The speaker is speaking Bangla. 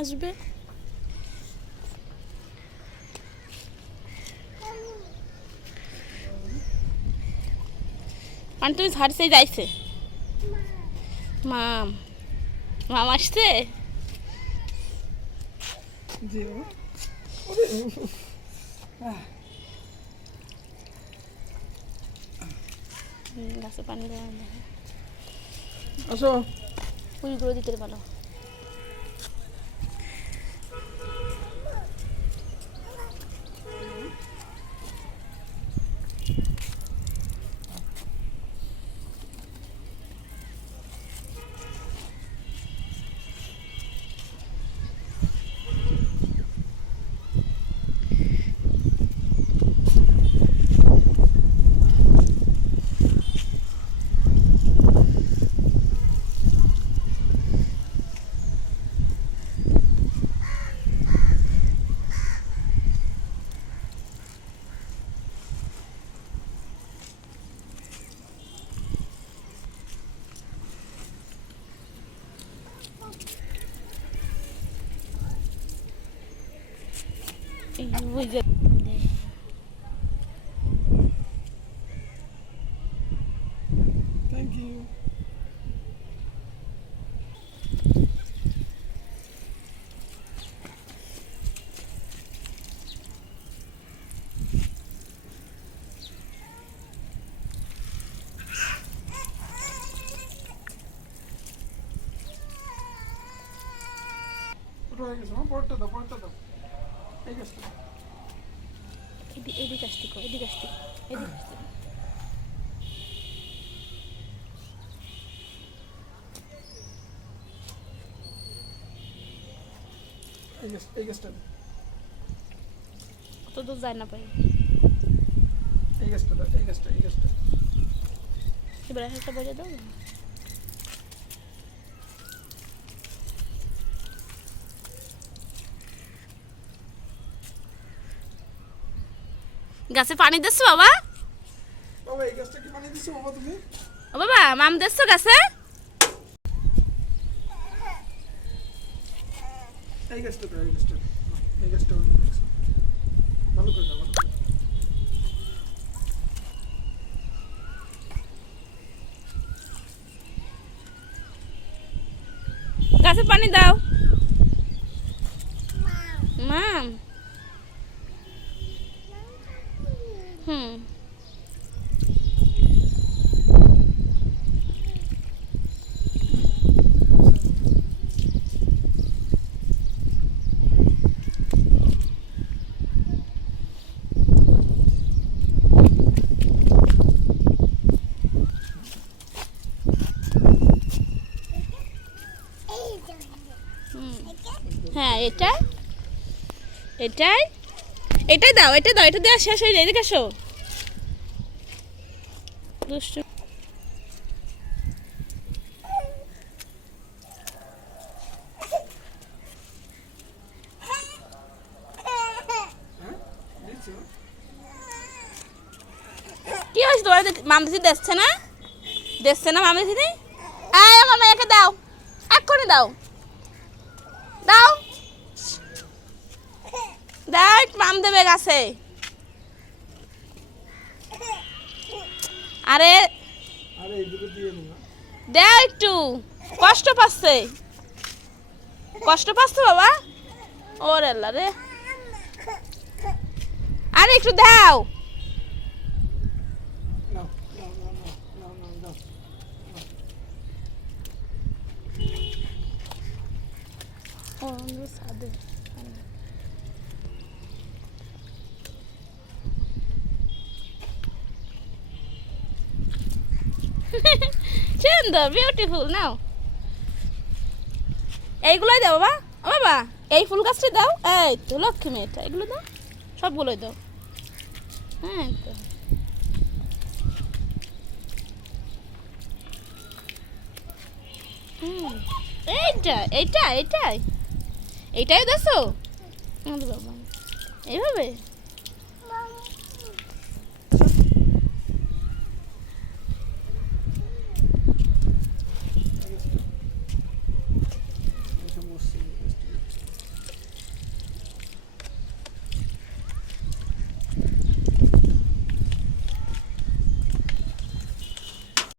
আসবে? মানে তুমি ছাড়ছেই যাইছে মাম মাম আসছে? গাছে পানি দেওয়া। আসো। ফুলগুলো দিতে ভালো এই ওই যে থ্যাংক এদিকে এদিকে আসতে কো আসতে এদিকে আসতে। অত দূর যায় না পাই এই গাছটা এই গাছটা এই গাছটা এবার একটা বলে দাও। গাছে পানি দিচ্ছ বাবা? পানি ও বাবা মাম দিচ্ছ গাছে? এই গাছটা দাও এই গাছটা দাও। এই গাছটা দাও, এই গাছটা। ভালো করে দাও ভালো করে দাও। গাছে পানি দাও মাম হুম হুম। হ্যাঁ এটা এটাই এটাই দাও, এটা দাও, এটা দেওয়া শেষ হয়ে যায় এদিকে কি হয়েছে তোমার? মাম দিদি দেখছে না? দেখছে না মামি দিদি আয় আমার মেয়েকে দাও, এক্ষুনি দাও। মাম দেবে গাছে। আরে দাও একটু। কষ্ট পাচ্ছে। কষ্ট পাচ্ছে বাবা। ওরে আল্লাহ রে। আরে একটু দাও। নাও নাও নাও নাও ও সাদে সুন্দর বিউটিফুল নাও এইগুলোই দাও, বাবা। বাবা, এই ফুল গাছটা দাও। এই তো, লক্ষ্মী মেয়েটা, এগুলো দাও। সবগুলোই দাও। হ্যাঁ তো। এইটা এইটা, এইটাই। এইটাই আরে বাবা। এইভাবে?